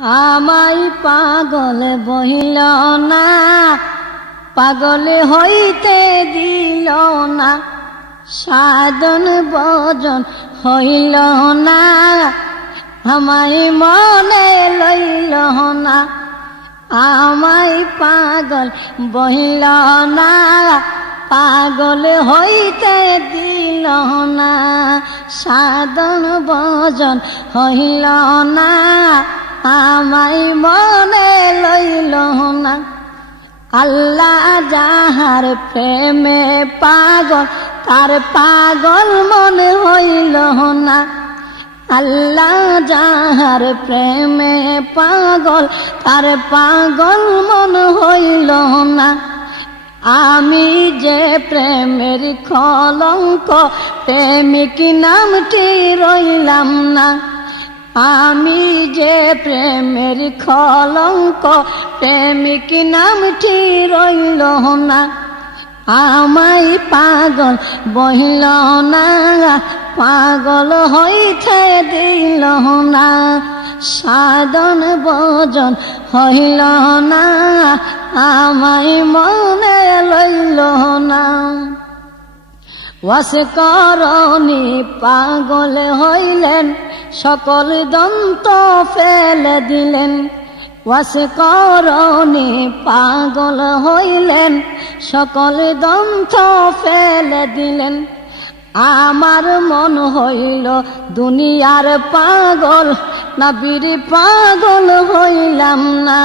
আমায় পাগল বহিল না, পাগল হইতে দিল না, সাধন ভজন হইল না, আমায় মনে লইল না। আমায় পাগল বহিল না, পাগল হইতে দিল না, সাধন ভজন হইল না, আমায় মনে লইল না। আল্লাহ যাহার প্রেমে পাগল, তার পাগল মনে হইল না। আল্লাহ যাহার প্রেমে পাগল, তার পাগল মনে হইল না। আমি যে প্রেমের কলঙ্ক, প্রেমিক নামটি রইলাম না। আমি যে প্রেমের কলঙ্ক, প্রেমিক নামটি রইল না। আমায় পাগল বহিল না, পাগল হইতে দিল না, সাধন ভজন হইল না, আমায় মনে লইল না। ওয়াসকরণী পাগল হইলেন, সকল দন্ত ফেলে দিলেন। ওয়াসকরণী পাগল হইলেন, সকল দন্ত ফেলে দিলেন। আমার মন হইল দুনিয়ার পাগল, নবীর পাগল হইলাম না।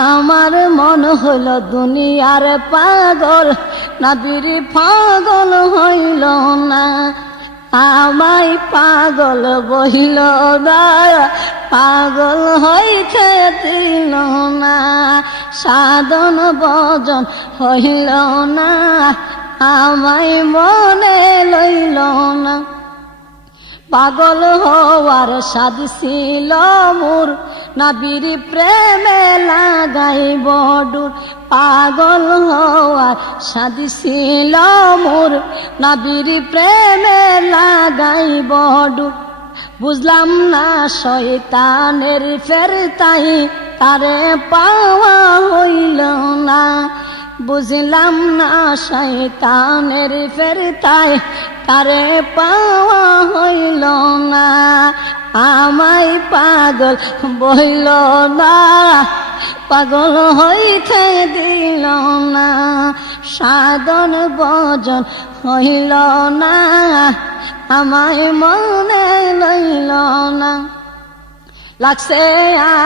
আমার মন হইল দুনিয়ার পাগল, নবীর পাগল হইল না। আমায় পাগল বহিল না, পাগল হইতে দিল না, সাধন ভজন হইল না, আমায় মনে লইল না। পাগল হওয়ার সাধ ছিল মোর, নবীর প্রেমে লাগাইব ডুর। পাগল হওয়ার সাধ ছিল মোর, নবীর প্রেমে লাগাইব ডুর। বুঝলাম না শয়তানের ফেরতাই, তারে পাওয়া হইল না। বুঝলাম না শয়তানের ফেরতাই, তারে পাওয়া হইল না। আমায় পাগল বহিল না, পাগল হইতে দিল না, সাধন ভজন হইল না, আমায় মনে লইল না। লাগছে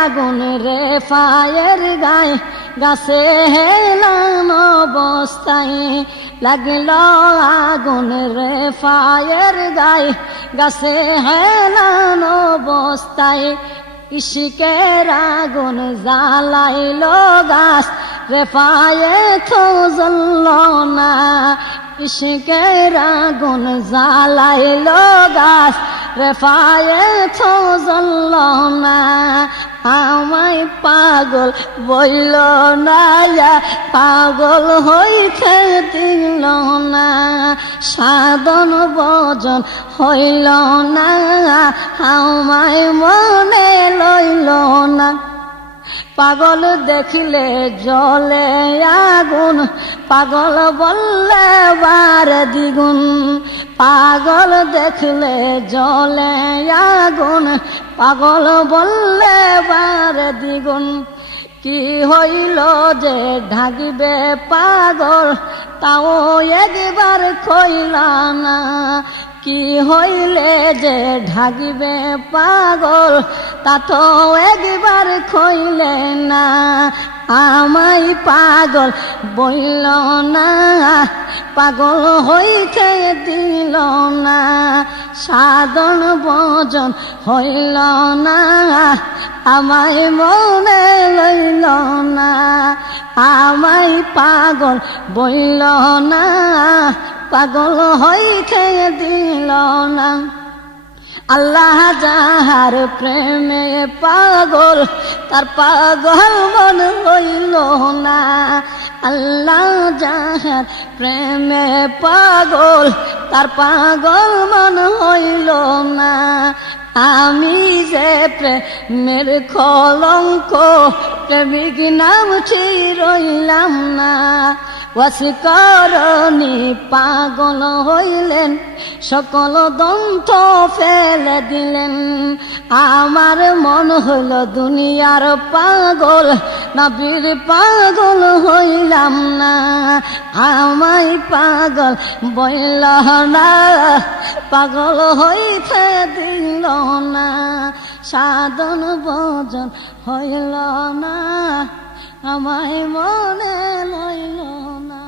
আগুন রে ফায়ের গায়ে, গাছে হেলান অবস্থায়। লাগল আগুন রে ফায়ের গায়ে, গাছে হেলান অবস্থায়। ইশকের আগুন জ্বালাইল গাছ, রে ফায়ে তো জ্বলল না। ইশকের আগুন জ্বালাইল গাছ, রে ফায়ে তো জ্বলল না। আমায় পাগল বইল না, পাগল হইতে দিল না, সাধন ভজন হইল না, আমায় মনে লইল না। পাগল দেখিলে জলে আগুন, পাগল বললে বার দ্বিগুণ। পাগল দেখলে জলে আগুন, পাগল বললে বার দ্বিগুণ। কি হইল যে ঢাকিবে পাগল, তাও একবার কইলা না। কি হইলে যে ঢাকিবে পাগল, তা তো একবার কইলে না। আমায় পাগল বইল না, পাগল হইতে দিল না, সাধন ভজন হইল না, আমায় মনে লইল না। আমায় পাগল বইল না, পাগল হইতে দিল না। আল্লাহ যাহার প্রেমে পাগল, তার পাগল মন হইল না। আল্লাহ যাহার প্রেমে পাগল, তার পাগল মন হইল না। আমি যে প্রেমের কলঙ্ক, প্রেমিক নাম রইলাম না। ওয়াসিকরণী পাগল হইলেন, সকল দন্ত ফেলে দিলেন। আমার মন হইল দুনিয়ার পাগল, নবীর পাগল হইলাম না। আমায় পাগল বইল না, পাগল হইতে দিল না। সাধন ভজন হইল না, আমায় মনে লইল না।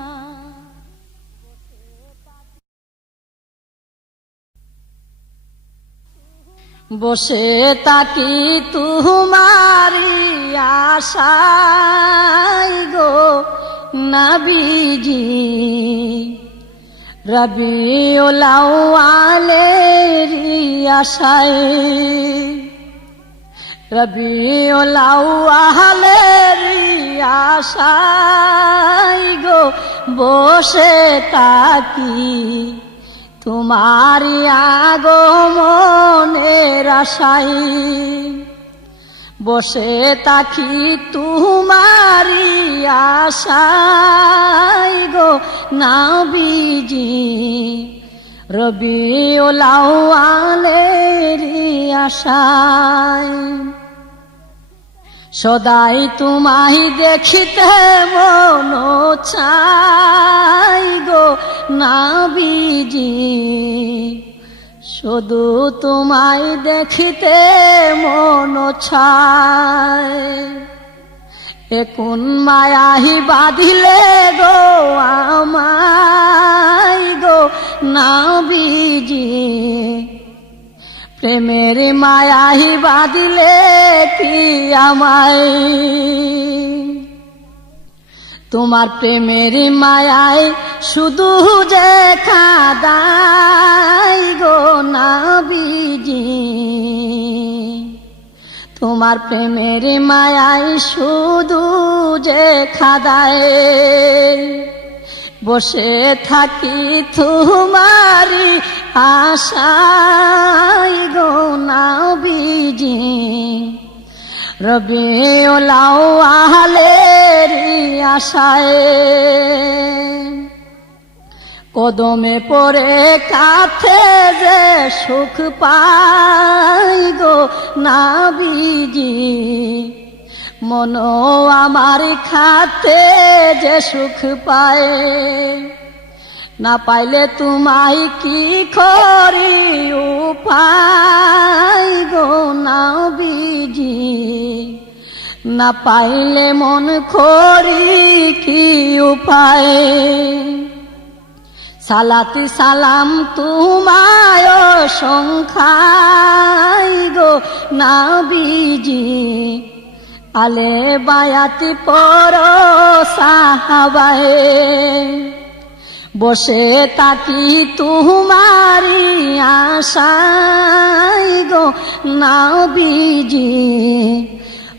বসে তাকি তুমারি আশায় গো নবীজি, রবিউল আউয়ালেরি আশায়, রবিউল আউয়ালেরি আশায় গো বসে তাকি তোমারি আগমনের আশায়। বসে তাকি তোমারি আশায় গো নবীজি, রবিউল আউয়ালেরি আশায়। সদাই তোমায় দেখিতে মন চাই গো নবীজি, শুধু তোমায় দেখিতে মন চায়। এখন মায়াহি বাঁধিলে গো আমায় গো নবীজি, প্রেমের মায়াহি বাঁধিলে কি আমায়। তোমার প্রেমের মায়ায় শুধু যে কাঁদাই গো নবীজি, তোমার প্রেমের মায়ায় শুধু যে কাঁদায়। বসে থাকি তোমারি আশায় গো নবীজি, রবিউল আউয়ালেরি আশায়। কদমে পড়ে কাছে যে সুখ পাই গো নবীজি, মন আমার খাতে যে সুখ পায়। না পাইলে তোমায় কি করি উপায় গো নবীজি, না পাইলে মন করি কি উপায়। সালাতি সালাম তোমায় সংখ্যাই গো নবীজি, আলে বায়াতি পর সাহাবায়ে। বসে তাকি তোমারি আশায় গো নবীজি,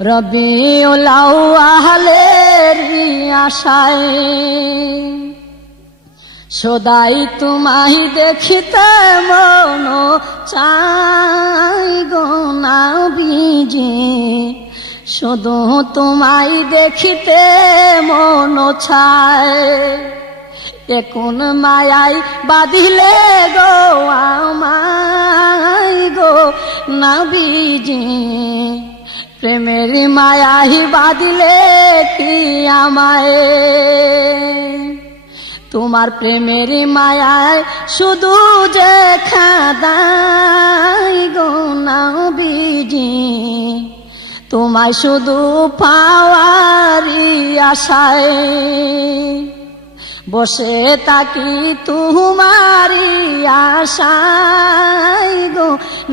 রবিউল আউয়ালেরি আশায়। সদাই তোমায় দেখিতে মন চাই গো নবীজি, শুধু তোমায় দেখিতে মন চায়। এখন মায়ায় বাঁধিলে গো আমায় গো নবীজি, প্রেমের মায়ায় বাঁধিলে কি আমায়। তোমার প্রেমের মায়ায় শুধু যে কাঁদাই গো নবীজি, তোমায় শুধু পাওয়ারি আশায়। বসে তাকি তোমারি আশায় গো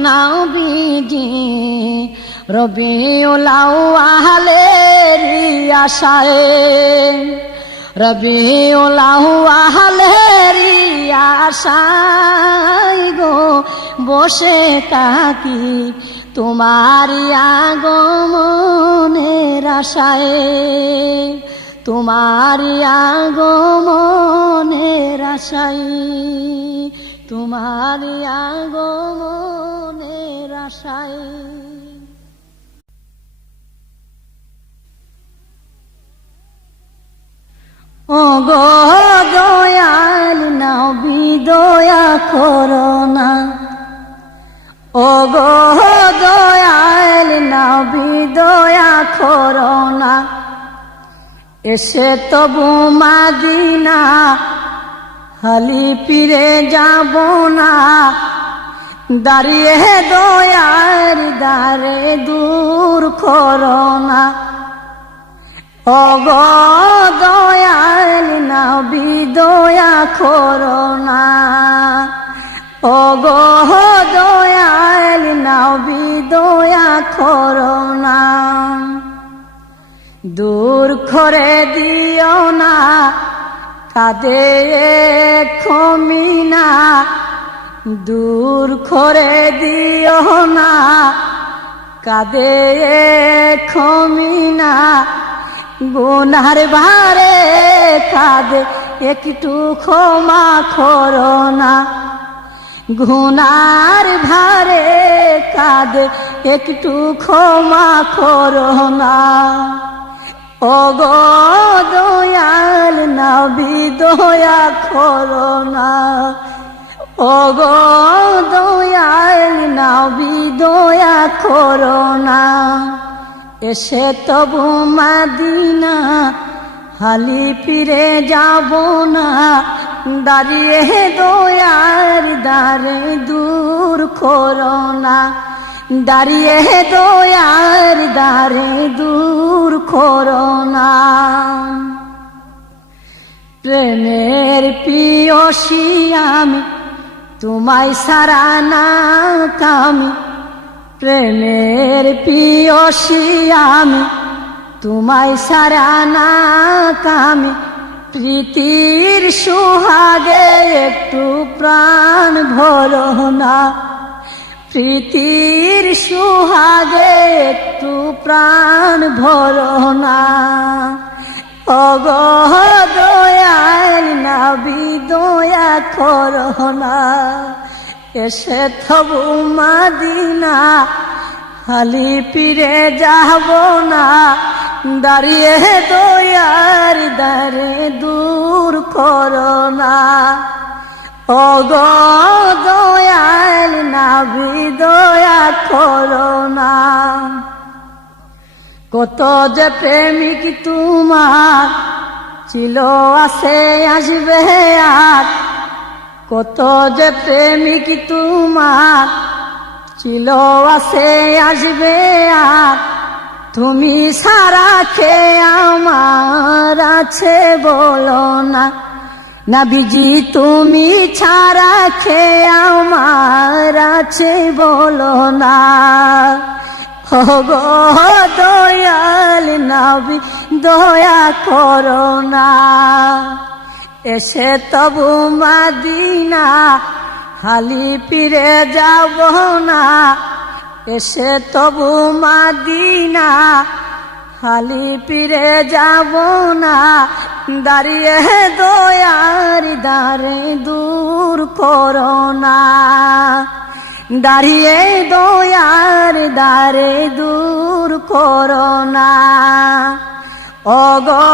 নবীজি, রবিউল আউয়ালেরি আশায়। রবিউল আউয়ালেরি আশায় গো বসে তাকি তোমারি আগমনের আশায়, তোমারি আগমনের আশায়, তোমারি আগমনের আশায়। ও গো দয়াল নবী দয়া করো না, ও গো দয়াল নবী দয়া করো না, এসে তবু মাদিনা হালি ফিরে যাব না, দাঁড়িয়ে দয়ার দ্বারে দূর করো না। ও গো দয়াল নবী দয়া করো না, ও গো দয়াল নবী দয়া করো না, দূর করে দিও না কাঁদে ক্ষমিনা, দূর করে দিও না কাঁদে ক্ষমিনা, গুনার ভারে কাঁদে একটু ক্ষমা করো না, গুনার ভারে কাঁদে একটু ক্ষমা করো না। ও গো দয়াল নবী দয়া করো না, ও গো দয়াল নবী দয়া করো না, এসে তবু মাদিনা হালি ফিরে যাব না, দাঁড়িয়ে দয়ার দ্বারে দূর করো না, দাঁড়িয়ে দয়ার দ্বারে দূর করো না। প্রেমের পিয়সী আমি তোমায় সারা না কামি, প্রেমের পিয়সী আমি তোমায় সারা না কামি, প্রীতির সুহাগে একটু প্রাণ ভরো না, প্রীতির সুহাগে একটু প্রাণ ভরো না। ও গো দয়াল নবী দয়া করো না, এসে তবু মাদিনা হালি ফিরে যাব না, দাঁড়িয়ে দয়ার দ্বারে দূর করো না। ও গো দয়াল নবী দয়া করো না, কত যে প্রেমিক তোমার ছিল আছে আসবে আর, কত যে প্রেমিক তোমার ছিল আছে আসবে আর, তুমি সারা খেয়ে আমার আছে বলো না, নবীজি তুমি ছাড়া খেয়ে আমার আছে বলো না। ও গো দয়াল নবী দয়া করো না, এসে তবু মাদিনা হালি ফিরে যাব না, এসে তবু মাদিনা হালি ফিরে যাব না, দাঁড়িয়ে দয়ার দ্বারে দূর করো না, দাঁড়িয়ে দয়ার দ্বারে দূর করো না। ও গো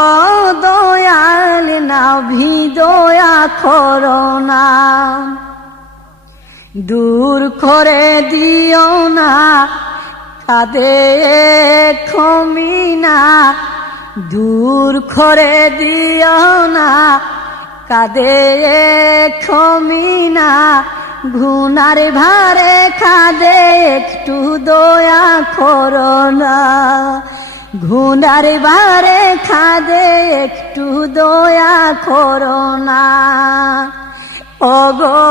দয়াল নবী দয়া করো না, দূর করে দিও না কাঁদে ক্ষমিনা, দূর করে দিও না কাঁদে ক্ষমিনা, গুনার ভারে কাঁদে একটু দয়া করো না, গুনার ভারে কাঁদে একটু দয়া করো না। ও গো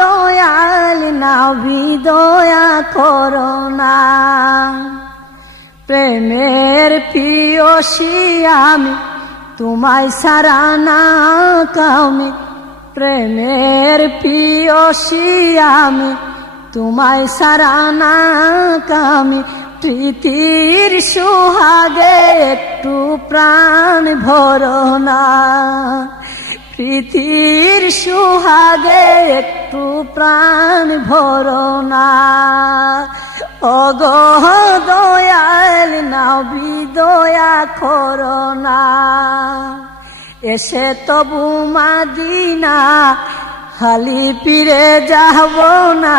দয়াল নবী দয়া করো না, প্রেমের পিয়সী আমি তোমায় সারা না কামি, প্রেমের পিয়সী আমি তোমায় সারা না কামি, প্রীতির সুহাগে একটু প্রাণ ভরো না, প্রীতির সুহাগে একটু প্রাণ ভরো না। ওগো দয়াল নবী দয়া করো না, এসে তবু মাদিনা খালি ফিরে যাব না,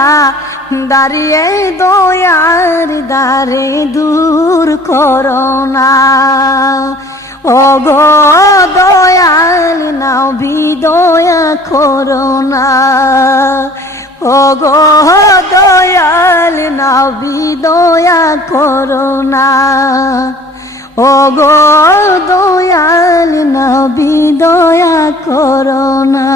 দাঁড়িয়ে দয়ার দারে দূর করো না। ওগো দয়াল নবী দয়া করো না, ওগো দয়াল নবী দয়া করো না, ওগো দয়াল নবী দয়া করো না।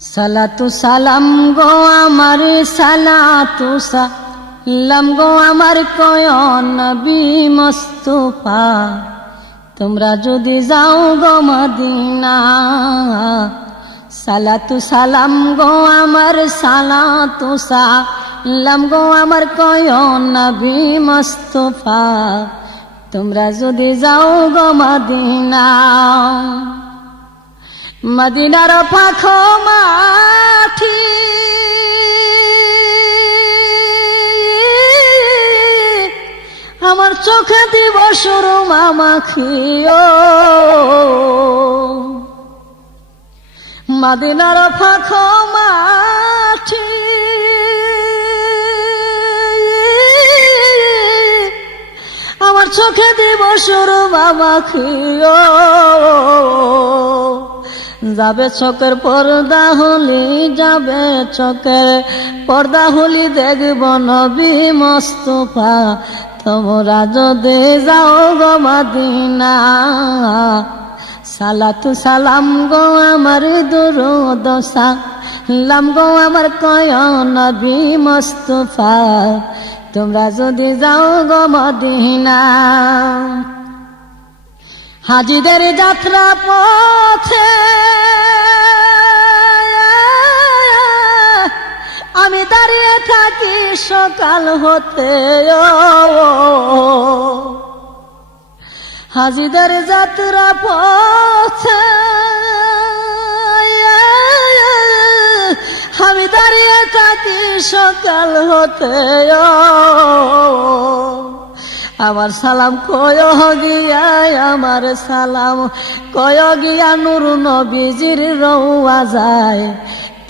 সালাতু সালাম গো আমার, সালাতু সালাম গো আমার কয় নবী মুস্তাফা, তোমরা যদি যাও গো মদিনা। সালাতু সালাম গো আমার, সালাতু সালাম গো আমার কয় নবী মুস্তাফা, তোমরা যদি যাও গো মদিনা। মদিনার পাখো মাঠি আমার চোখে দিব সুরমা মাখিও, মদিনার পাখো মাঠি আমার চোখে দিব সুরমা মাখিও, যাবে চোখের পর্দা হলি, যাবে চোখের পর্দা হলি, দেখব নবী মুস্তাফা, তোমরা যদি যাও গো মদিনা। সালাতু সালাম গো আমার, দুরূদ সালাম গো আমার কয় নবী মুস্তাফা, তোমরা যদি যাও গো মদিনা। হাজিদের যাত্রা পথে আমি দাঁড়িয়ে থাকি সকাল হতে, হাজিদের যাত্রা পথে আমি দাঁড়িয়ে থাকি সকাল হতে, আমার সালাম কয় গিয়া, আমার সালাম কয় গিয়া নূর নবীজির রওয়া যায়,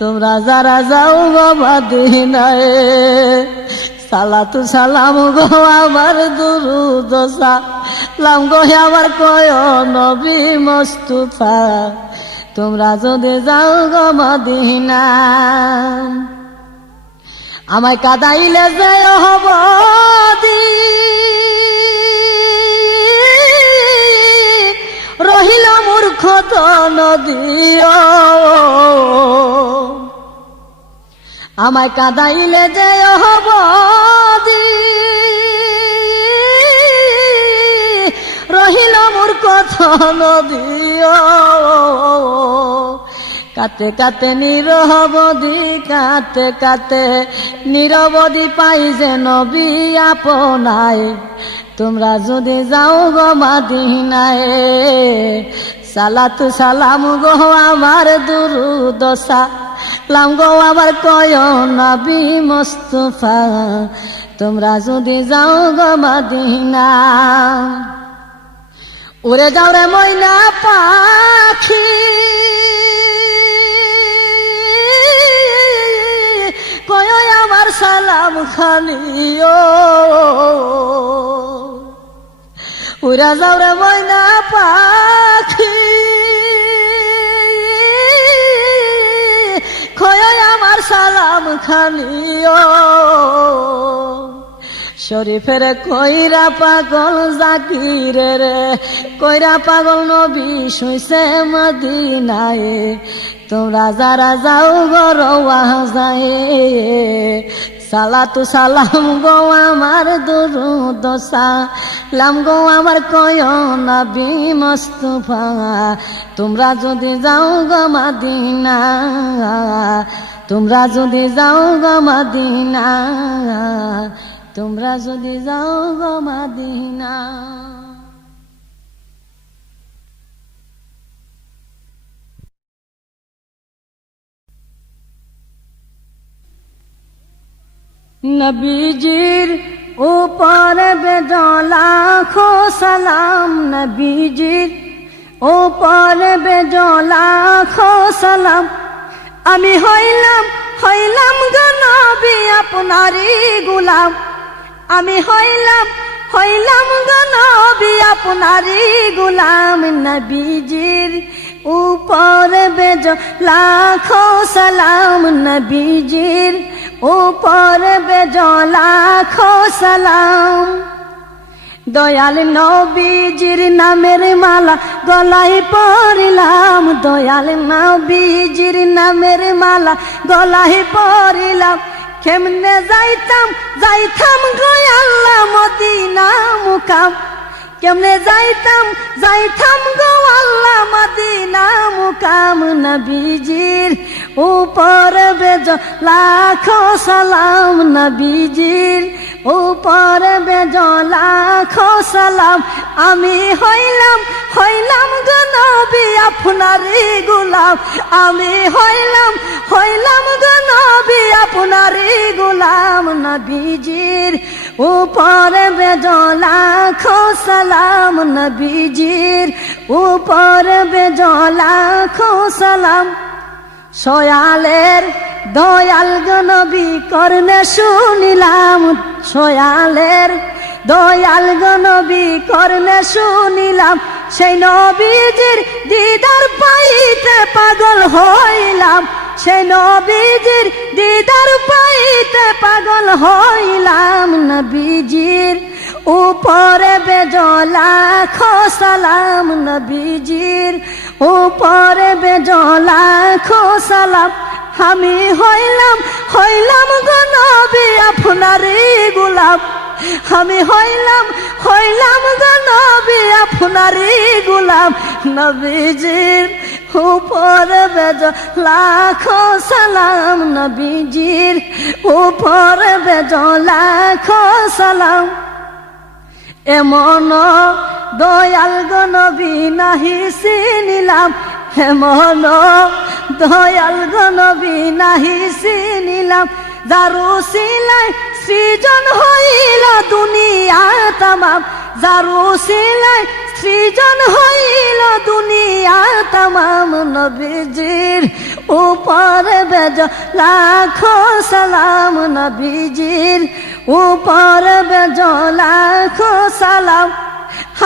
তোমরা যারা যাও গো মদিনায়। সালাতু সালাম গো আমার, দুরূদ সালাম গো আমার কয় নবী মুস্তাফা, তোমরা যদি যাও গো মদিনা। আমায় কাদাইলে যে হব রহিল মূর্খ তো নদীও, আমায় কাদাইলে যে হব রহিল মূর্খ তো নদীও, কাতে কাতে নিরবধি, কাতে কাতে নিরবধি পাই যে নবী আপনায়, তোমরা যদি যাও গো মদিনায়। সালাতু সালাম গো আমার, দুরূদ সালাম গো আমার কয় নবী মুস্তাফা, তোমরা যদি যাও গো মদিনা। উড়ে যাও রে ময়না পাখি, কয় আমার সালাম খানিও, উড়ে যাও রে ময়না পাখি, কয় আমার সালাম খানিও। শরীফের কইরা পাগল জাকিরে রে, কইরা পাগল নবী শুইছে মদিনায়, তোমরা যারা যাও গো রওয়া যায়। সালাতু সালাম গো আমার, দুরূদ সালাম গো আমার কয় নবী মুস্তাফা, তোমরা যদি যাও গো মদিনা, তোমরা যদি যাও গো মদিনা, তোমরা যদি যাও গো মদিনা। নবীজির উপর বেজো লাখো সালাম, নবীজির উপর বেজো লাখো সালাম। আমি হইলাম গো নবী আপনারই গোলাম, আমি হইলাম গো নবী আপনারই গোলাম। নবীজির উপর বেজো লাখো সালাম, নবীজির উপর বেজো লাখো সালাম। দয়াল নবীজির নামের মালা গলায় পরিলাম, দয়াল নবীজির নামের মালা গলায় পরিলাম। কেমনে যাইতাম গো আল্লাহ মদিনা মুকাম, কেমনে যাইতাম গো আল্লাহ মদিনা মুকাম। নবীজির উপর বেজো লাখো সালাম, নবীজির উপর বেজো লাখো সালাম। আমি হইলাম গো নবী আপনারই গোলাম, আমি হইলাম গো নবী আপনারই গোলাম। নবীজির উপর বেজো লাখো সালাম, নবীজির উপর বেজো লাখো সালাম। সয়ালের দয়াল গো নবী করনে শুনিলাম, সয়ালের দয়াল গো নবী করনে শুনিলাম। সেই নবীজির দিদার পাইতে পাগল হইলাম, সেই নবীজির দিদার পাইতে পাগল হইলাম। নবীজির উপরে বেজো লাখো সালাম, নবীজির উপরে বেজো লাখো সালাম। আমি হইলাম গো নবী আপনারই গোলাম, আমি হইলাম গো নবী আপনারই গোলাম। নবীজির উপরে বেজো লাখো সালাম, নবীজির উপরে বেজো লাখো সালাম। এমন দয়াল গো নবী নাহি চিনিলাম, এমন দয়াল গো নবী নাহি চিনিলাম। যারু সিলাই সৃজন হইল দুনিয়া তামাম, যারু সিলাই সৃজন হইল দুনিয়া তামাম। নবীজির উপরে বেজো লাখো সালাম, নবীজির উপরে বেজো লাখো সালাম।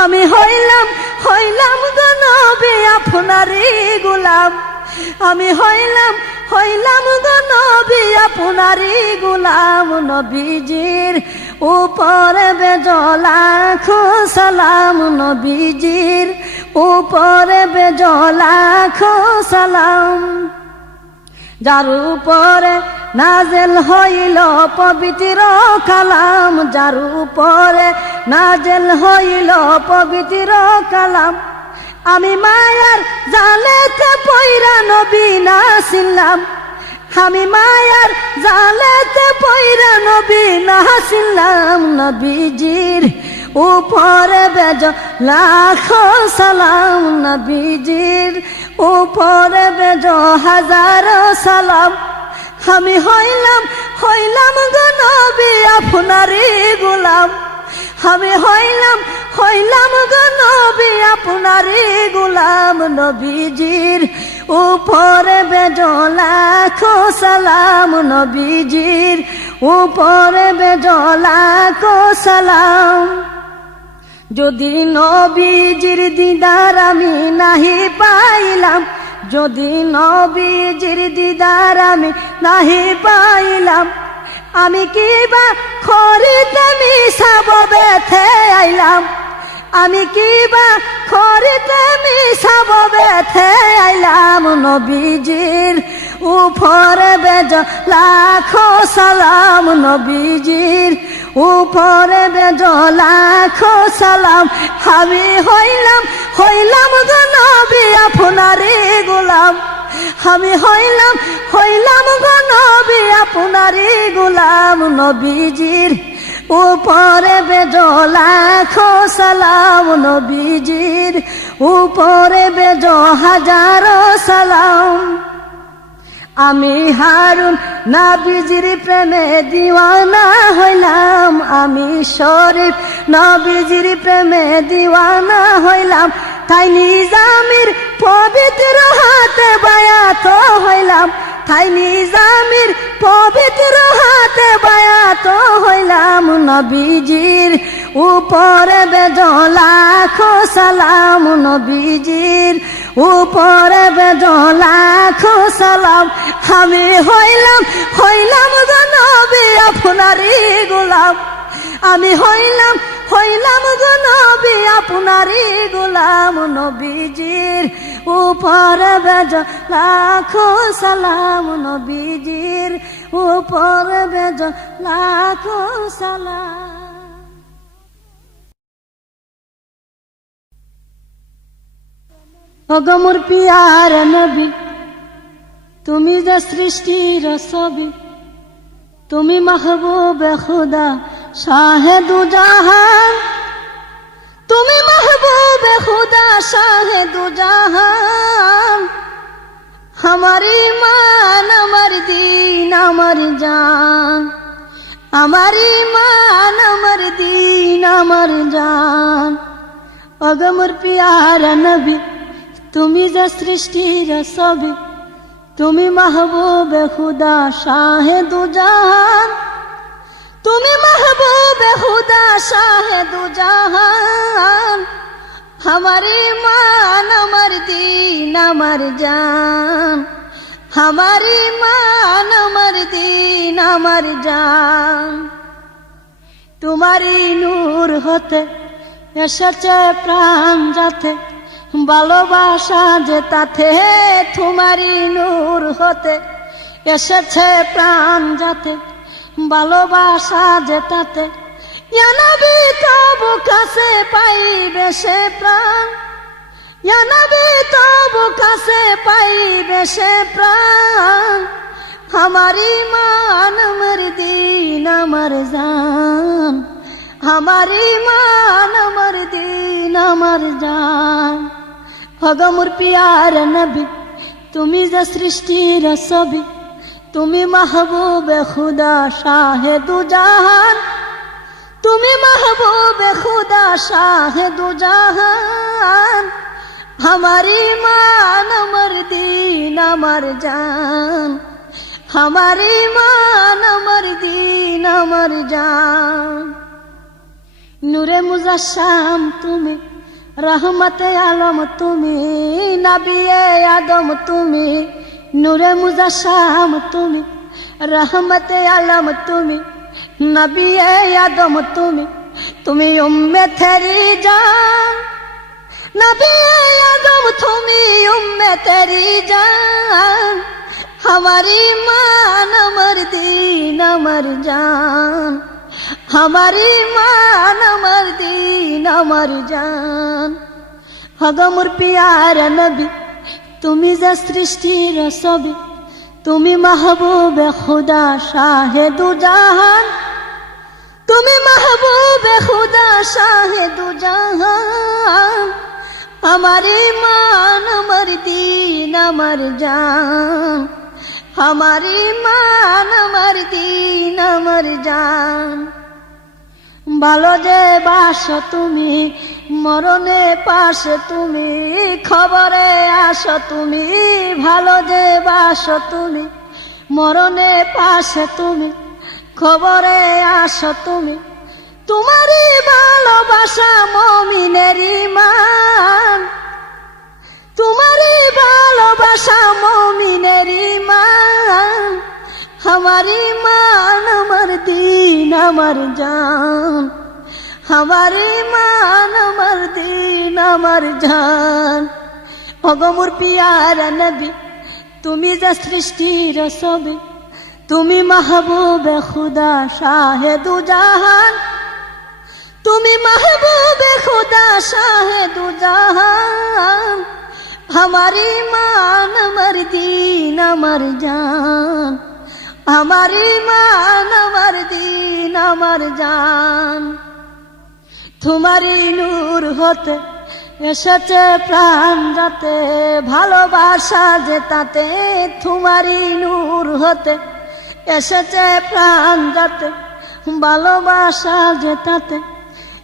আমি হইলাম গো নবী আপনারই গোলাম, আমি হইলাম গো নবী আপনারই গোলাম। নবীজির উপরে বেজো লাখো সালাম, নবীজির উপরে বেজো লাখো সালাম। যার উপরে নাজেল হইল পবিত্র কালাম, যার উপরে নাজেল হইল পবিত্র কালাম। আমি মায়ার জালেতে পয়রা নবী না চিনলাম, আমি মায়ার জালেতে পয়রা নবী না চিনলাম। নবীজির উপরে বেজো লাখো সালাম, নবীজির উপরে বেজো হাজারো সালাম। আমি হইলাম গো নবী আপনারই গোলাম, আমি হইলাম গো নবী আপনারই গোলাম। নবীজির উপরে বেজো লাখো সালাম, নবীজির উপরে বেজো লাখো সালাম। যদি নবীজির দিদার আমি নাহি পাইলাম, যদি নবীজির দিদার আমি নাহি পাইলাম। আমি কিবা খরিতে মিশাব বেথে আইলাম, আমি কিবা খরিতে মিশাব বেথে আইলাম। নবীজির উপরে বেজো লাখো সালাম, নবীজির উপরে বেজো লাখো সালাম। আমি হইলাম গো নবী আপনারই গোলাম, আমি হইলাম গো নবী আপনারই গোলাম। নবীজির উপরে বেজো লাখো সালাম, নবীজির উপরে বেজো হাজারো সালাম। আমি হারুন নবীজির প্রেমে দিওয়ানা হইলাম, আমি শরীফ নবীজির প্রেমে দিওয়ানা হইলাম, তাই নিজামির পবিত্র হাতে বায়াত হইলাম, তাই নিজামির পবিত্র হাতে বায়াত হইলাম। নবীজির উপরে বেজন লাখো সালাম, নবীজির উপরে বেজন লাখো সালাম। আমি হইলাম গো নবী আপনারই গোলাম, আমি হইলাম গো নবী আপনারই গোলাম। নবীজির উপরে বেজন লাখো সালাম, নবীজির উপরে বেজন লাখো সালাম। ওগো মোর পিয়ার নবী, তুমি যে সৃষ্টির ছবি, তুমি মাহবুবে খুদা শাহে দু জাহান, তুমি মাহবুবে খুদা শাহে দু জাহান। আমার ঈমান আমার দীন আমার জান, আমার ঈমান আমার দীন আমার জান। ওগো মোর পিয়ারা নবী, তুমি যে সৃষ্টির ছবি, তুমি মাহবুবে খুদা শাহে দু জাহান, তুমি মাহবুবে খুদা শাহে দু জাহান। আমার ঈমান আমার দীন আমার জান, আমার ঈমান আমার দীন আমার জান। তোমারই নূর হতে এসেছে প্রাণ যাতে, ভালোবাসা যে তাতে, তোমারই নূর হতে এসেছে প্রাণ যাতে, ভালোবাসা যে তাতে। ইয়া নবী তবু কাছে পাইবে সে প্রাণ, ইয়া নবী তবু কাছে পাইবে সে প্রাণ। আমার ঈমান আমার দীন আমার জান, আমার ঈমান আমার দীন আমার জান। ওগো মোর পিয়ার নবী, তুমি যে সৃষ্টির ছবি, তুমি মাহবুবে খুদা শাহে দু জাহান, তুমি মাহবুবে খুদা শাহে দু জাহান। আমার ঈমান আমার দীন আমার জান, আমার ঈমান আমার দীন আমার জান। নূরে মুজাসসাম তুমি, রহমতে আলম তুমি, নবিয়ে আদম তুমি। নূরে মুজাসসাম তুমি, রহমতে আলম তুমি, নবিয়ে আদম তুমি। তুমি উম্মতেরি জান, নবিয়ে আদম তুমি উম্মতেরি জান। আমার ঈমান আমার দীন আমার জান, আমার ঈমান আমার দীন আমার জান। ওগো মোর পিয়ারা নবী, তুমি যে সৃষ্টির ছবি, তুমি মাহবুবে খুদা শাহে দু জাহান, তুমি মাহবুবে খুদা শাহে দু জাহান। আমার ঈমান আমার দীন আমার জান, আমার ঈমান আমার দীন আমার জান। ভালো যে বাসো তুমি, মরণে পাশে তুমি, খবরে আসো তুমি। ভালো যে বাসো তুমি, মরণে পাশে তুমি, খবরে আসো তুমি। তোমারই ভালোবাসা মুমিনের ঈমান, তোমারই ভালোবাসা মুমিনের ঈমান। আমার ঈমান আমার দীন আমার জান, আমার ঈমান আমার দীন আমার জান। ওগো মোর পিয়ারা নবী, তুমি যে সৃষ্টির ছবি, তুমি মাহবুবে খুদা শাহে দু জাহান, তুমি মাহবুবে খুদা শাহে দু জাহান। আমার ঈমান আমার দীন আমার জান, আমার ঈমান আমার দীন আমার জান। তোমারই নূর হতে এসেছে প্রাণ রাতে ভালোবাসা যে তাতে তোমারই নূর হতে এসেছে প্রাণ রাতে ভালোবাসা যে তাতে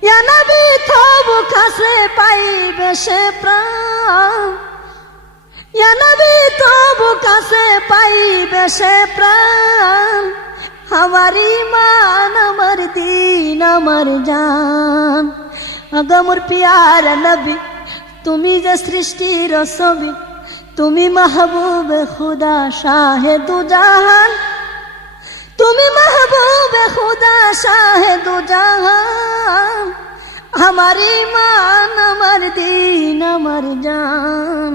ইয়া নবী তবু কাছে পাইবে সে প্রাণ ইয়া নবী তবু কাছে পাইবে সে প্রাণ আমার ঈমান আমার দীন আমার জান আগমর পিয়ারা নবী তুমি যে সৃষ্টির ছবি তুমি মাহবুব খুদা শাহে দু জাহান তুমি মাহবুব খুদা শাহে দু জাহান আমার ঈমান আমার দীন আমার জান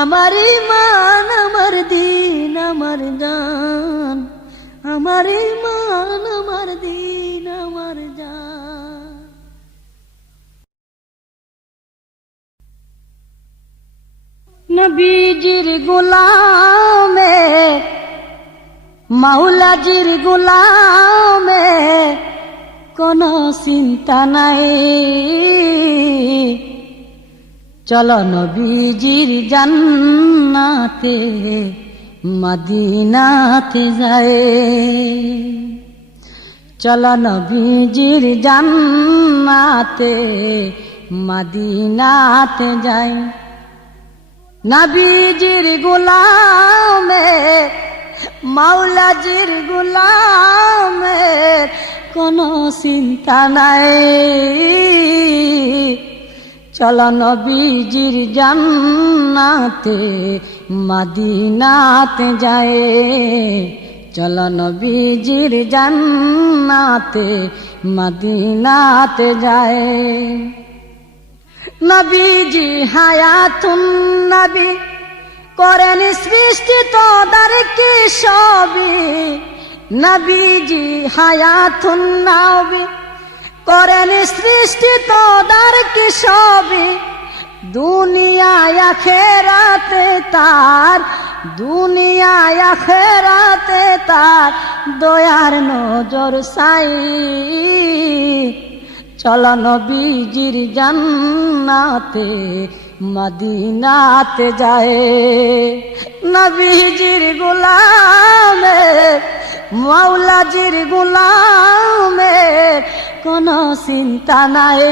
আমার ঈমান আমার দীন আমার জান আমার ঈমান আমার দীন আমার জান নবীজির গোলামে মাওলাজির গোলামে কোনো চিন্তা নাই চলো নবীজির জান্নাতে মদিনাতে যায় চলো নবীজির জান্নাতে মদিনাতে যায় নবীজির গোলামে মাওলাজির গোলামে কোনো চিন্তা নাই চলো নবীজির জান্নাতে মদিনাতে যায় চলো নবীজির জান্নাতে মদিনাতে যায় নবীজি হায়াতুন নবী করেন সৃষ্টি তোদেরকে সবই নবীজি হায়াতুন নবী করেন সৃষ্টি তোদেরকে সবই দুনিয়ায় আখিরাতে তার দুনিয়ায় আখিরাতে তার দয়ার নজর সাই চলো নবীজির জান্নাতে মদিনাতে যায় নবীজির গোলামে মাওলাজির গোলামে কোনো চিন্তা নাই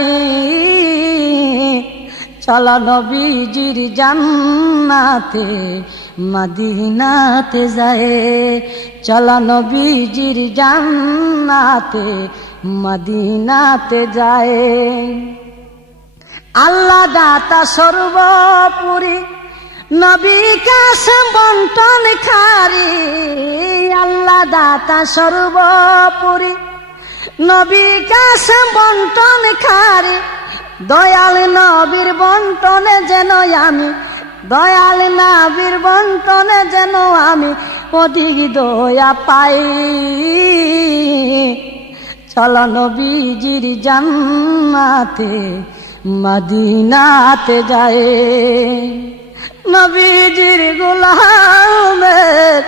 চলো নবীজির জান্নাতে মদিনাতে যায় চলো নবীজির জান্নাতে মদিনাতে যায় আল্লাহ দাতা সর্বোপরি নবী কাছে বন্টন খারি আল্লাহ দাতা সর্বোপরি নবী কাছে বন্টন খারি দয়াল নবীর বন্টনে যেন আমি দয়াল নবীর বন্টনে যেন আমি অধিক দয়া পাই চলো নবীজির জান্নাতে মদিনাতে যায় নবীজির গোলামের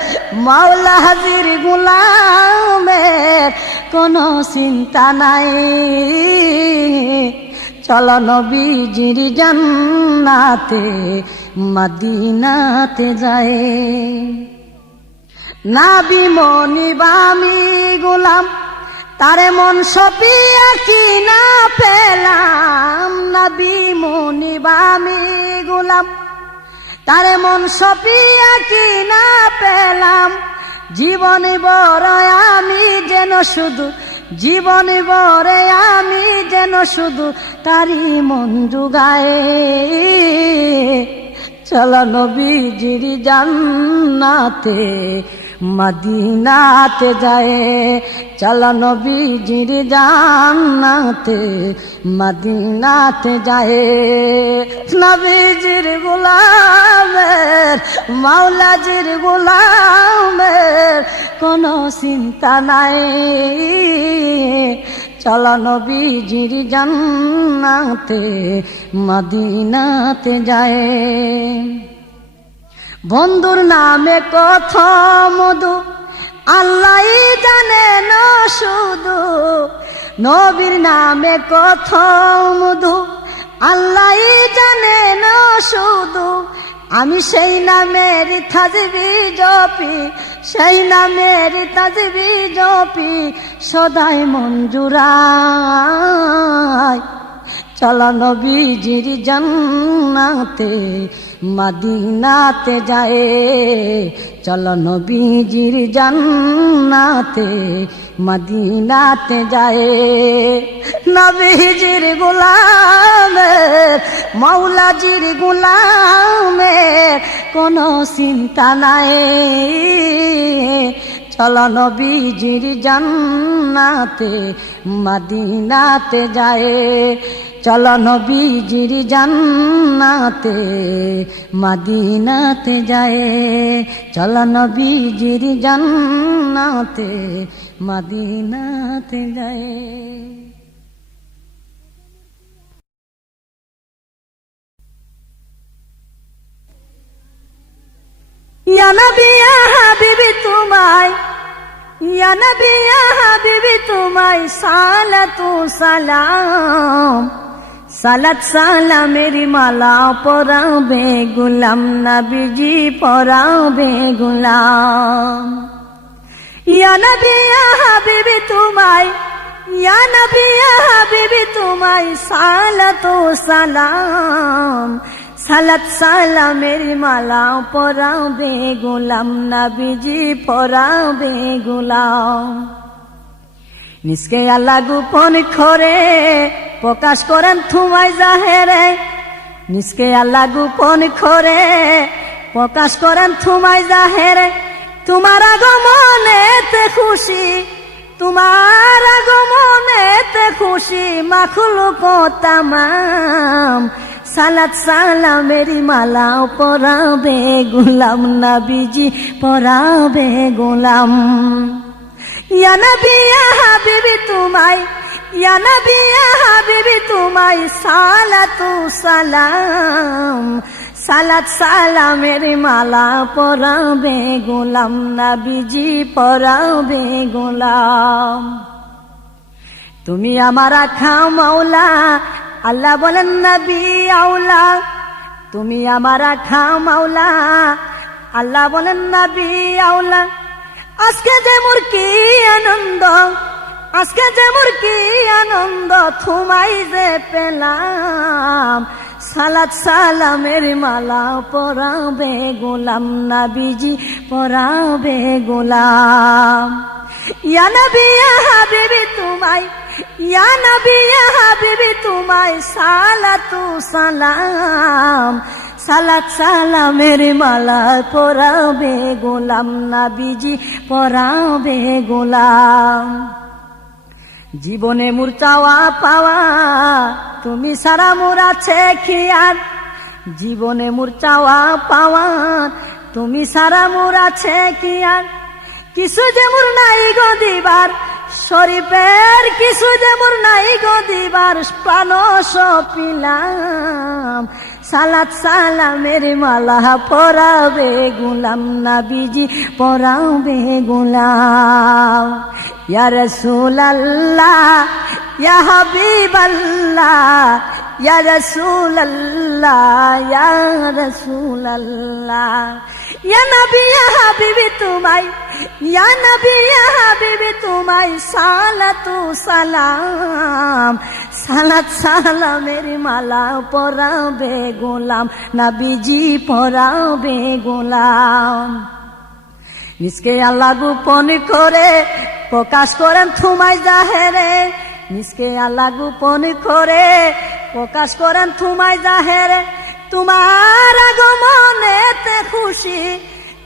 মাওলাজির গোলামের কোনো চিন্তা নাই চলো নবীজির জান্নাতে মদিনাতে যায় নবী মনিবামি গোলাম তারে মন সপিয়া কি না পেলাম নবী মনিবামি গোলাম তারে মন সপিয়া কি না পেলাম জীবনে বড় আমি যেন শুধু জীবনে বড় আমি যেন শুধু তারি মন জুগায় চলো নবীজির জান্নাতে মদিনাতে যায় চলো নবীজির জান্নাতে মদিনাতে যায় নবীজির গোলামের মাওলাজির গোলামের কোনো চিন্তা নাই চলো নবীজির জান্নাতে মদিনাতে যায় বন্ধুর নামে কত মধু আল্লাহ জানে না শুধু নবীর নামে কত মধু আল্লাহ জানে না শুধু আমি সেই নামের তাসবিহ জপি, সেই নামের তাসবিহ জপি সদাই মন জুড়াই। চলো নবীজির জান্নাতে মদিনাতে যায়, চলো নবীজির জান্নাতে মদিনাতে যায়। নবীজির গোলামের মাওলাজির গোলামের কোনো চিন্তা নাই। চলো নবীজির জান্নাতে মদিনাতে যায়, চলো নবীজির জান্নাতে মদিনাতে যায়, চলো নবীজির জান্নাতে মদিনাতে যায়। ইয়া নবী ইয়া হাবিবি তোমায়, ইয়া নবী ইয়া হাবিবি তোমায় সালাতু সালাম, সালাত সালামের মালা পরাবে গোলাম নবীজি পরাবে গোলাম। ইয়া নবী ইয়া হাবিবি তোমায়, ইয়া নবী ইয়া হাবিবি তোমায় সালাতু সালাম, সালাত সালামের মালা পরাবে গোলাম নবীজি পরাবে গোলাম। নিষ্কে আল্লাহ গোপন করে প্রকাশ করেন তোমায় জাহেরে, নিষ্কে আল্লাহ গোপন করে প্রকাশ করেন তোমায় জাহেরে। তোমার আগমনেতে খুশি, তোমার আগমনেতে খুশি মাখলুক তামাম, সালাত সালামের মালা পরাবে গোলাম নবীজি পরাবে গোলাম। ইয়া নবী ইয়া হাবিবি তোমায়, ইয়া নবী ইয়া হাবিবি তোমায় সালাতু সালাম, সালাত সালামের মালা পরাবে গোলাম নবীজি পরাবে গোলাম। তুমি আমার আখা মাওলা, আল্লাহ বলেন নবী আওলা। তুমি আমার আখা মাওলা, আল্লাহ বলেন নবী আওলা। আজকে যে মোর কি আনন্দ, আজকে যে মোর কি আনন্দ তোমায় যে পেলাম, সালাত সালামের মালা পরাবে গোলাম নবীজি পরাবে গোলাম। ইয়া নবী ইয়া হাবিবি তোমায়, ইয়া নবী ইয়া হাবিবি তোমায় সালাতু সালাম, সালাত সালামের মালা পরাবে গোলাম নবীজি পরাবে গোলাম। জীবনে মোর চাওয়া পাওয়া তুমি সারা মোর আছে খিয়াল, জীবনে মোর চাওয়া পাওয়া তুমি সারা মোর আছে খিয়াল। কিছু যে মোর নাই গো দিবার শরীফের, কিছু যে মোর নাই গো দিবার প্রাণ সপিলাম, সালাত সালামের মালা পরাবে গোলাম নবীজি পরাবে গোলাম। ইয়া রাসূলুল্লাহ ইয়া হাবিবাল্লাহ, ইয়া রাসূলুল্লাহ ইয়া রাসূলুল্লাহ। ইয়া নবী ইয়া হাবিবি তোমায়, ইয়া নবী ইয়া হাবিবি তোমায় সালাতু সালাম, সালাত সালামের মালা পরাবে গোলাম নবীজি পরাবে গোলাম। নিষ্কে আল্লাহ গোপন করে প্রকাশ করেন তোমায় জাহেরে, নিষ্কে আল্লাহ গোপন করে প্রকাশ করেন তোমায় জাহেরে। তোমার আগমনেতে খুশি,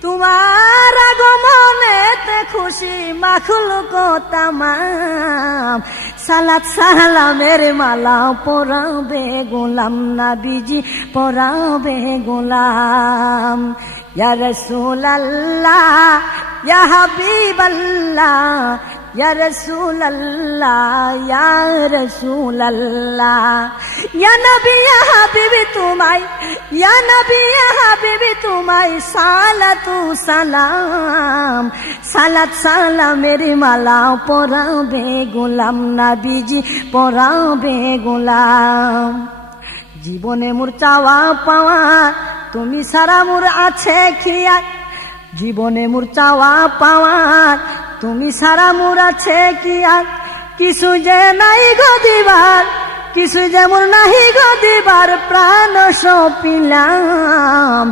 তোমার আগমনেতে খুশি মাখলুক তামাম, সালাত সালামের মালা পরাবে গোলাম নবীজি পরাবে গোলাম। ইয়া রাসূলুল্লাহ ইয়া হাবিবাল্লাহ, ইয়া রাসূলুল্লাহ ইয়া রাসূলুল্লাহ। ইয়া নবী ইয়া হাবিবি তোমায়, ইয়া নবী ইয়া হাবিবি তোমায় সালাতু সালাম, সালাত সালামের মালা পরাবে গোলাম নবীজি পরাবে গোলাম। জীবনে মোর চাওয়া পাওয়া তুমি সারা মোর আছে কি আর জীবনে মোর চাওয়া পাওয়া তুমি সারা মোর আছে কি আর কিছু যে নাই গো দিবার কিছু যে মোর নাহি গো দিবার প্রাণ সপিলাম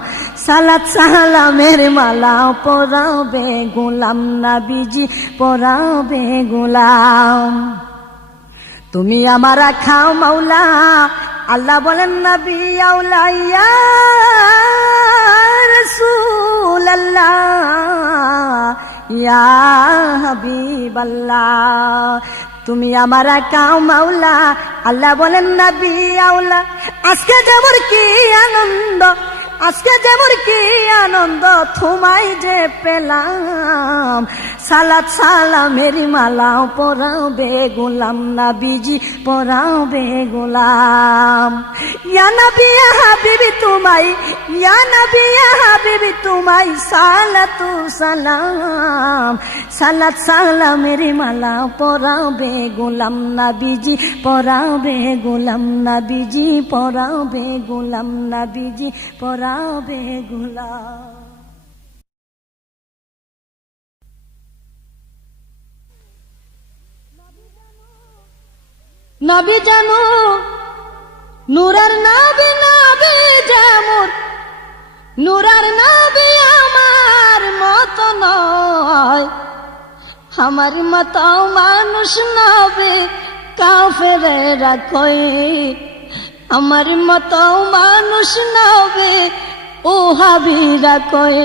সালাত সালামের মালা পরাবে গোলাম নবীজি পরাবে গোলাম তুমি আমার খাও মাওলা আল্লাহ বলেন নবী আউলা ইয়া রাসূলুল্লাহ ইয়া হাবিবাল্লাহ তুমি আমার খাও মাওলা আল্লাহ বলেন নবী আউলা আজকে যেমন কি আনন্দ আজকে যেমন কি আনন্দ তোমায় যে পেলাম সালাত সালামের মালা পরাবে গোলাম নবীজি পরাবে গোলাম ইয়া নবী ইয়া হাবিবি তোমায় ইয়া নবী ইয়া হাবিবি তোমায় সালাতু সালাম সালাত সালামের মালা পরাবে গোলাম নবীজি পরাবে গোলাম নবীজি পরাবে গোলাম নবীজি পরাবে গোলাম নবী জানো নূরের নবী নবী যেমন নূরের নবী আমার মত নয় আমার মত মানুষ নবী কাফেরেরা কই আমার মত মানুষ নবী ওহাবীরা কই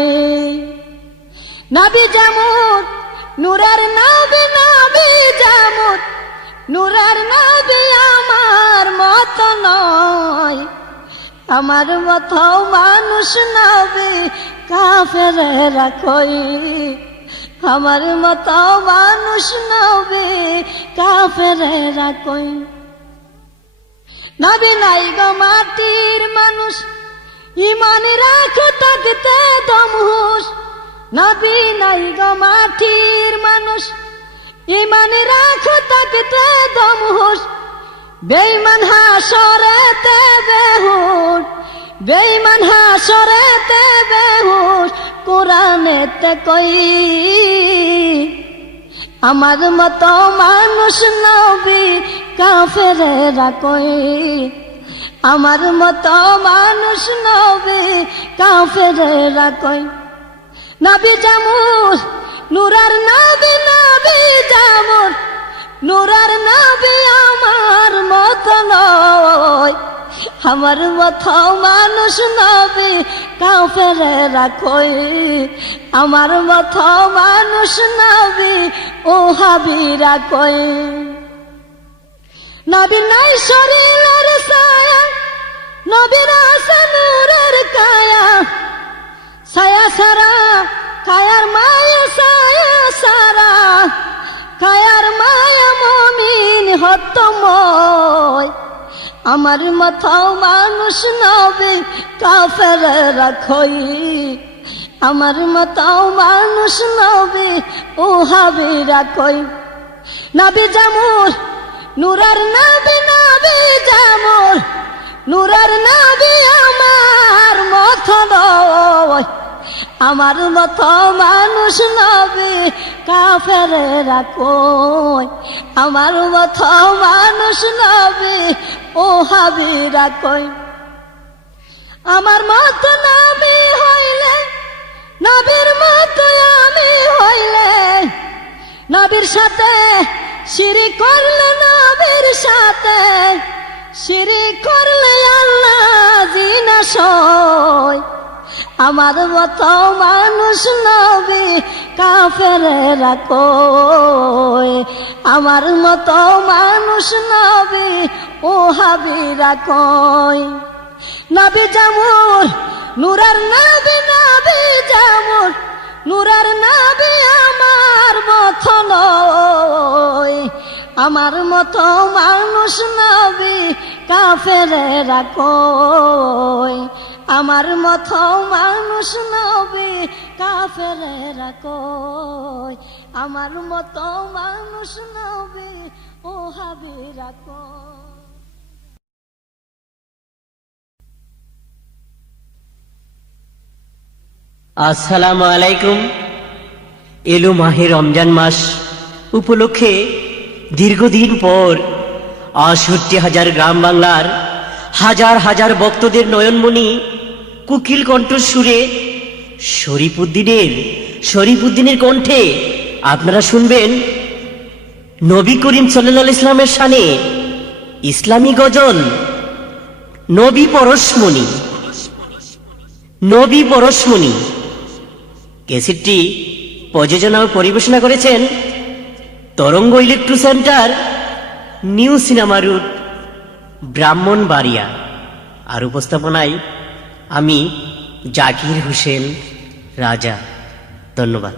নবী যেমন নূরের নবী নবী যেমন নূরের নবী আমার মত নয় আমার মত মানুষ নবী কাফেরেরা কই আমার মত মানুষ নবী কাফেরেরা কই নবী নাই গো মাটির মানুষ ঈমান রাখে থাকতে দমহুস নবী নাই গো মাটির মানুষ ঈমান রাখে থাকতে দমহুস বেঈমান হাসরেতে বেহুশ বেঈমান হাসরেতে বেহুশ কোরআনেতে কই আমার মত মানুষ নবী কাফেরেরা কই আমার মত মানুষ নবী কাফেরেরা কই নবী যেমন নূরের নবী নবী যেমন নূরের নবী আমার মত নয় আমার মত মানুষ নবী কাফেরেরা কই আমার মত মানুষ নবী ওহাবীরা কই নবী নাই শরীরের ছায়া নবীর আছে নূরের কায়া ছায়া সারা কায়ার মায়া ছায়া সারা কায়ার মায়া মুমিন হতময় আমার মত মানুষ নবী কাফেরেরা কই আমার মত মানুষ নবী ওহাবীরা কই নবী যেমন নূরের নবী নবী যেমন নূরের নবী আমার মত নয় আমার মত মানুষ নবী কাফেরেরা কই আমার মত মানুষ নবী ওহাবীরা কই আমার মত নবী হইলে নবীর মত আমি হইলে নবীর সাথে শিরিক করলে নবীর সাথে শিরিক করলে আল্লাহ জিনা সয় আমার মত মানুষ নবী কাফেরেরা কই আমার মত মানুষ নবী ওহাবীরা কই নবী যেমন নূরের নবী নবী যেমন নূরের নবী আমার মত নয় আমার মত মানুষ নবী কাফেরেরা কই আমার মত মানুষ নবী কাফেরেরা কই আমার মত মানুষ নবী ওহাবীরা কই আসসালামু আলাইকুম। এলো মাহে রমজান মাস উপলক্ষে দীর্ঘদিন পর ৬৮,০০০ গ্রাম বাংলার হাজার হাজার ভক্তদের নয়নমণি কুকিল কণ্ঠস্বরে শরীফুদ্দিনের কণ্ঠে আপনারা শুনবেন নবী করিম সাল্লাল্লাহু আলাইহি ইসলামের শানে ইসলামী গজল নবী পরশমণি। ক্যাসেটটি প্রযোজনা ও পরিবেশনা করেছেন Taranga electro centre, new cinema route, Brahmanbaria. আর উপস্থাপনায় আমি জাকির হোসেন রাজা। ধন্যবাদ।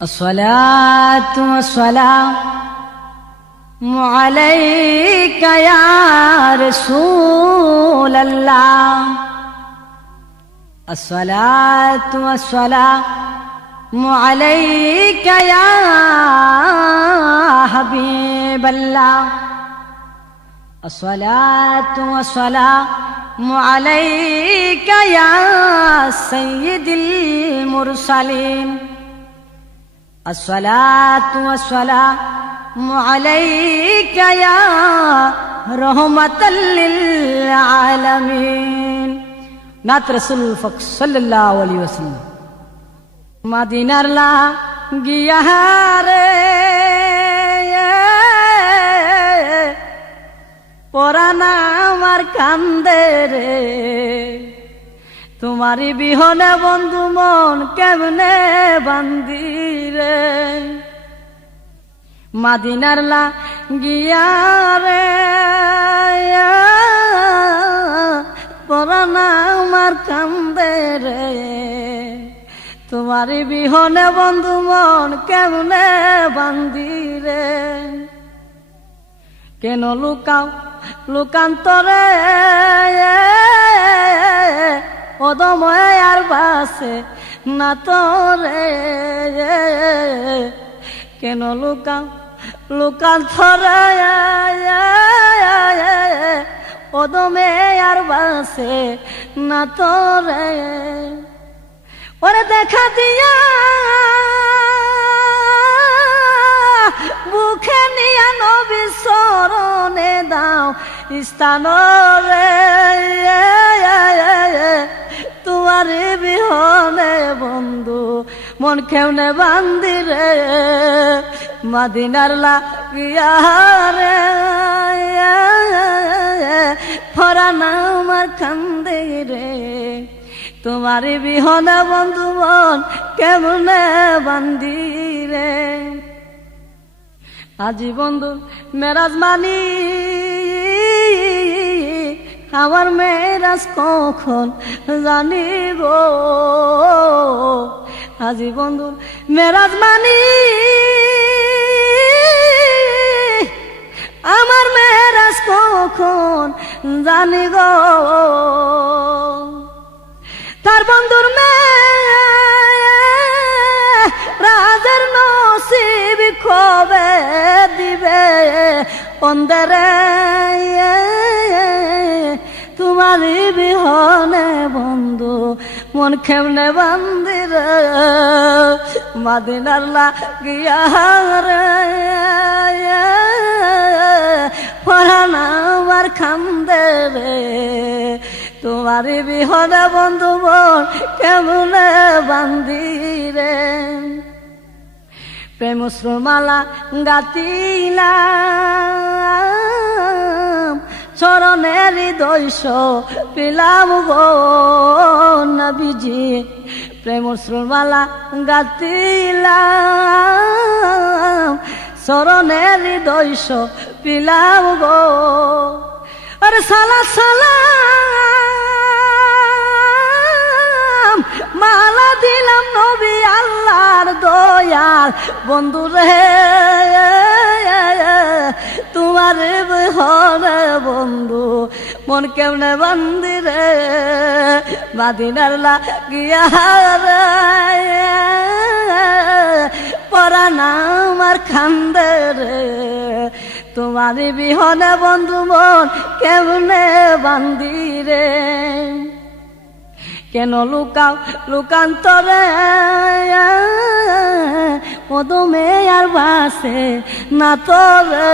الصلاة والسلام عليك يا رسول الله. الصلاة والسلام عليك يا حبيب الله. الصلاة والسلام عليك يا سيد المرسلين. الصلاة والسلام عليك يا رحمة للعالمين. نات رسول الفق صلى الله عليه وسلم. مدينة لا গিয়ারে পরানা আমার কান্দে রে, তোমারি বিহনে বন্ধু মন কেমনে বান্দি রে। মাদিনার লা গিয়ারে পরানা আমার কান্দে রে, তোমারি বিহনে বন্ধু মন কেমনে বান্দি রে। কেন লুকাও লুকান্তরে পদময় আর বাসে না তোরে। কেন লুকাও লুকান্তরে পদমে আর বাসে না তোরে। ওরে দেখা দিয়া বুকে নিয়া নবী শরণে দাও স্থান রে। তোমার বিহনে বন্ধু মন কেমনে বান্দি রে। মাদিনার লাগিয়া রে ফরানা আমার কান্দে রে, তোমার বিহনে বন্ধু মন কেমনে বান্দি রে। আজি বন্ধু মেরাজ মানি আমার মেরাজ কখন জানি গো। আজি বন্ধু মেরাজ মানি আমার মেরাজ কখন জানি গো। তার বন্ধুর রাজার নসিব কবে দিবে অন্ধরে। তোমার বিহনে বন্ধু মন কেমনে বান্দি রে। মাদিনার লাগিয়া রে পরানা আমার কান্দে রে, তোমার বিহনে বন্ধু মন কেমনে বান্দি রে। প্রেম শ্রমালা গাতিলাম চরণের দৈশ পিলাম গো নবীজি। প্রেম শ্রমালা গাতিলাম চরণের দৈশ পিলাম গো। আরে সালা সালাম মালা দিলাম নবী আল্লাহর দয়াল বন্ধু রে। তোমার বিহনে বন্ধু মন কেমনে বান্দি রে। মাদিনার লাগিয়া রে পরানা আমার কান্দে রে, তোমার বিহনে বন্ধু মন কেমনে বান্দি রে। কেন লুকাও লুকান্তরে কদমে আর বাসে না তোরে।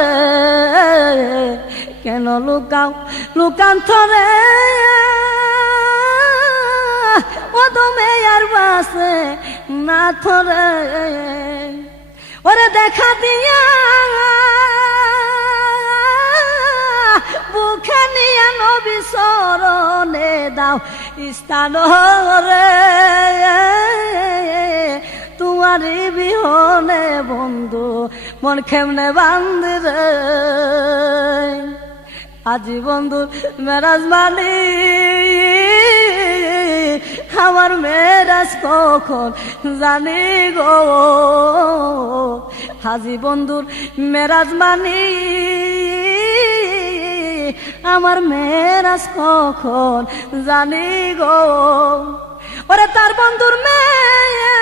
কেন লুকাও লুকান্তরে কদমে আর বাসে না তোরে। ওরে দেখা দিয়া বুকে নিয়া নবী শরণে দাও স্থান রে। তোমার বিহনে বন্ধু মন কেমনে বান্ধি রে। আজি বন্ধুর মেরাজ মানি আমার মেরাজ কখন জানি গো। হাজি বন্ধুর মেরাজ মানি আমার মেরাজ কখন জানি গো। ওরে তার বন্ধুর মেয়ে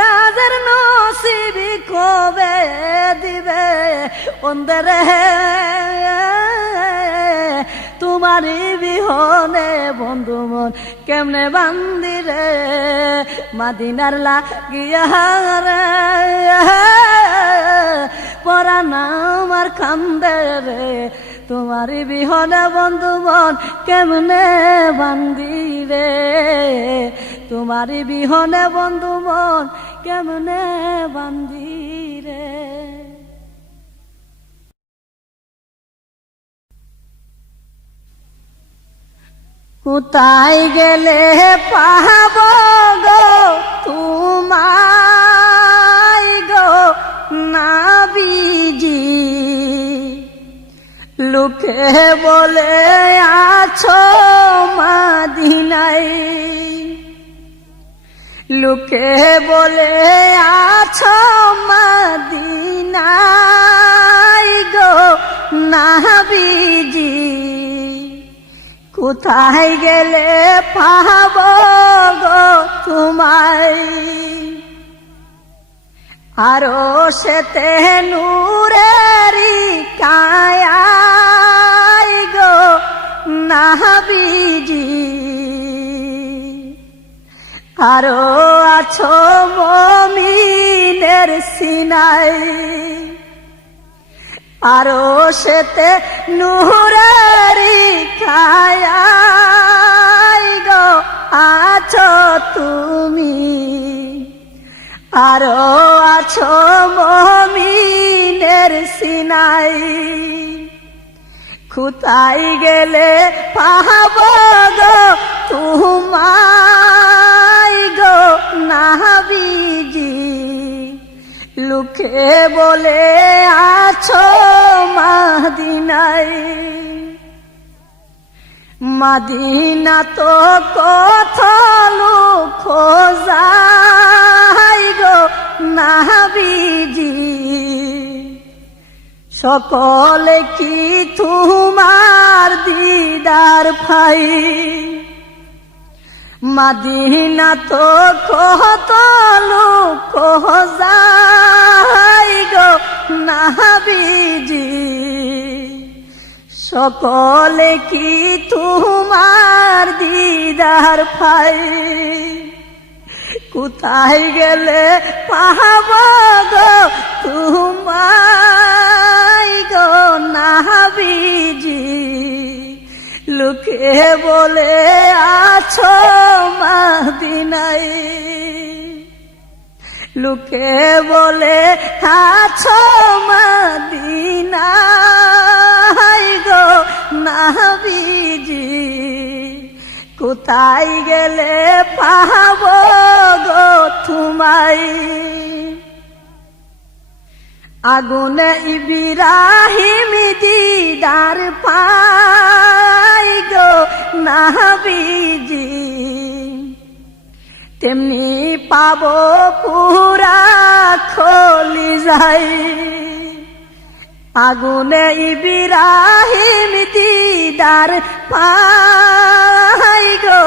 রাজের নসিবি কবে দিবে অন্ধেরে। তোমারই বিহনে বন্ধু মন কেমনে বান্ধি রে। মাদিনার লাগিয়া রে পরাণ আমার কান্দে রে। তোমারই বিহনে বন্ধু মন কেমনে বান্ধি রে। তোমারই বিহনে বন্ধু মন কেমনে বান্ধি রে। কোথায় গেলে পাব গো তোমায় গো নবীজি। লোকে বলে আছো মদিনায়। লোকে বলে আছো মদিনায় গো নবীজি। কোথায় গেলে পাব গো তোমায়। আরো সেতে নূরেরি কায়াই গো নবীজি। আরো আছো মুমিনের সিনায়। আরো সেতে নূরেরি কায়াই গো আছো তুমি। আরো আছো মুমিনের সিনায়। কোথায় গেলে পাব গো তোমায় গো নবীজি। লোকে বলে আছো মদিনায়। মদিনা তো কত লোক যায় গো নবীজি। সকলে কি তোমার দিদার পাই। মদিনা তো কত লোক যায় গো নবীজি। সকলে কি তোমার দিদার পাই। কোথায় গেলে পাব গো তোমায় গো নবীজি। লোকে বলে আছো মদিনায়। লোকে বলে আছো মদিনায় গো নবীজি। কোথায় গেলে পাব গো তোমায়। আগুনে ইব্রাহিম দিদার পাই গো নবীজি। তেমনি পাব পুরা খলি যাই। আগুনে ইব্রাহিম দিদার পাই গো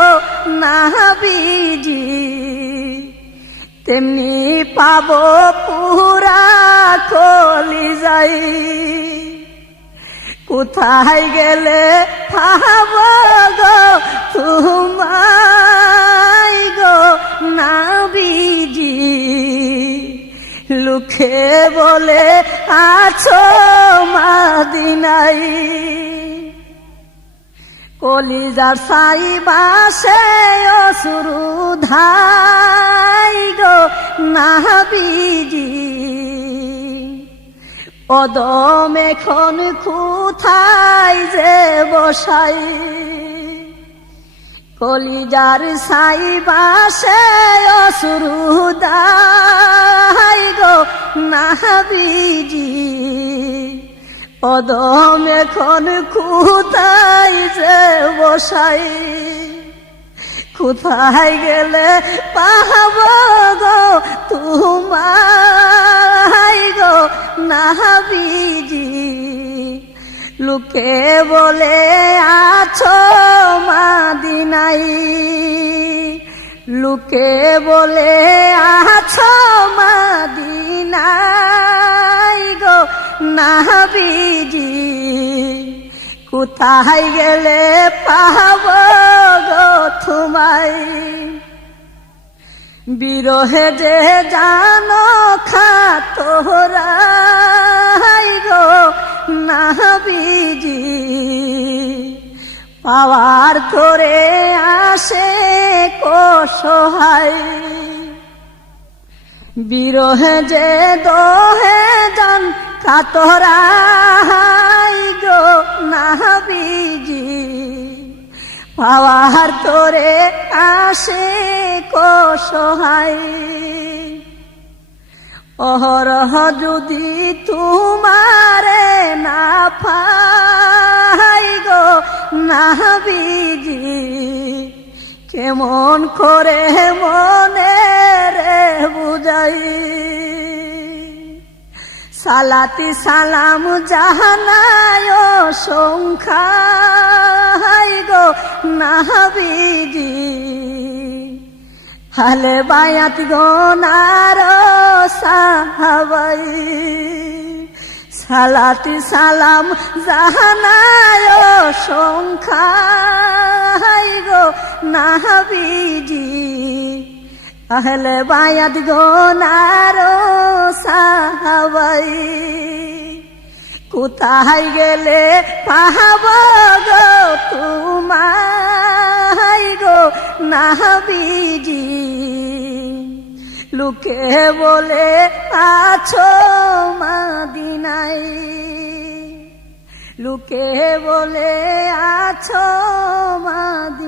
নবীজি। তেমনি পাব পুরা কলিজাই কোথায় গেলে পাব গো তোমায় গো নবীজি লুকে বলে আছো মদিনায় কলিজার সাই বাসে অশ্রু ধাই গো নবীজি অদম এখন কোথায় যে বসাই কলিজার সাই বাসে অশ্রু ধাই গো নবীজি অদম এখন কোথায় যে বসাই কোথায় গেলে পাব গো তোমায় গো নবীজি লুকে বলে আছো মদিনায় লুকে বলে আছো মদিনায় গো নবীজি কোথায় গেলে পাব গো তোমায় বিরহে যে জানো খাতরাই গো নবীজি পাওয়ার করে আসে কসহায় বিরহে যে দোহে জান কাতরাই গো নবীজি পাওয়ার তোরে আসে কসহায় অহরহ যদি তোমারে না পাই গো নবীজি কেমন করে মনে রে বুঝাই সালাতি সালাম জাহানায় সংখ্যায় গো নবীজি হালে বায়াত গোনার সাহাবাই সালাতি সালাম জাহানায় সংখ্যায় গো নবীজি আহলে বায়াত গোনার সাহাবাই কোথায় গেলে পাব গো তোমায় গো নবীজি লুকে বলে আছো মদিনায় লুকে বলে আছো মদিনায়